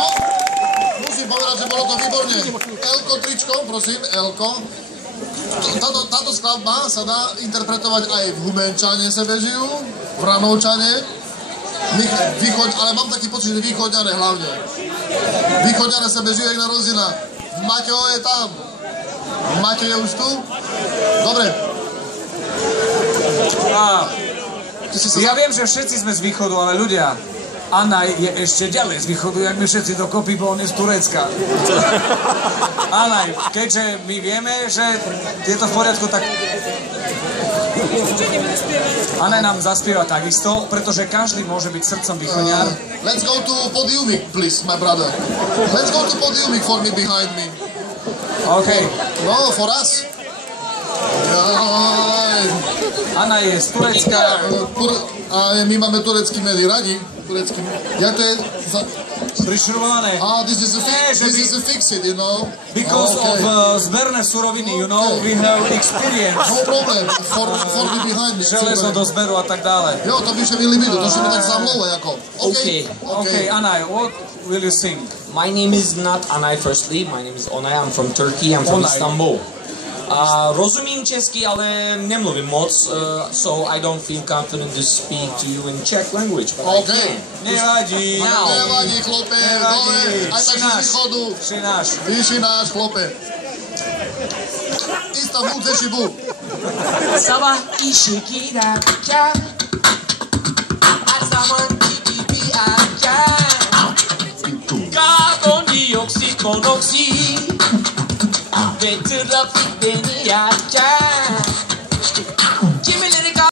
No, musím povedať, že bolo to výborne. Elko tričko, prosím, Elko. Táto skladba sa dá interpretovať aj v Humenčane sebežijú, v Ranovčane, ale mám taký pocit, že východňane hlavne. Východňane sebežijú jak na rozina. Maťo je tam. Maťo je už tu? Dobre. Ja viem, že všetci sme z východu, ale ľudia, Anaj je ešte ďalej z východu, jak my všetci dokopy, bo on je z Turecka. Anaj, keďže my vieme, že je to v poriadku, tak Anaj nám zaspieva takisto, pretože každý môže byť srdcom východňar. Let's go to Podiumik, please, my brother. Let's go to Podiumik for me, behind me. OK. No, for us. Anaj je z Turecka. A my máme turecký medy radi. Jak to je? Prišrubované. This is a fixed, you know. Because of zberné suroviny, you know, we have experience. No problem, for me behind me. Železo do zberu a tak dále. Jo, to vyše mi limitu, to še mi tak zamlové, jako. Okay, Anaj, what will you sing? My name is not Anay firstly, my name is Onay, I'm from Turkey, I'm from Istanbul. Rozumím česky, ale nemluvím moc, so I don't feel confident to speak to you in Czech language, but I can. Nevadí. Nevadí, chlope, dole, aj tak z východu. Ty si náš, chlope. Istanbul, Zešibu. Sabah işe giderken her zaman gibi erken karbondioksit, monoksit ve trafik beni yerken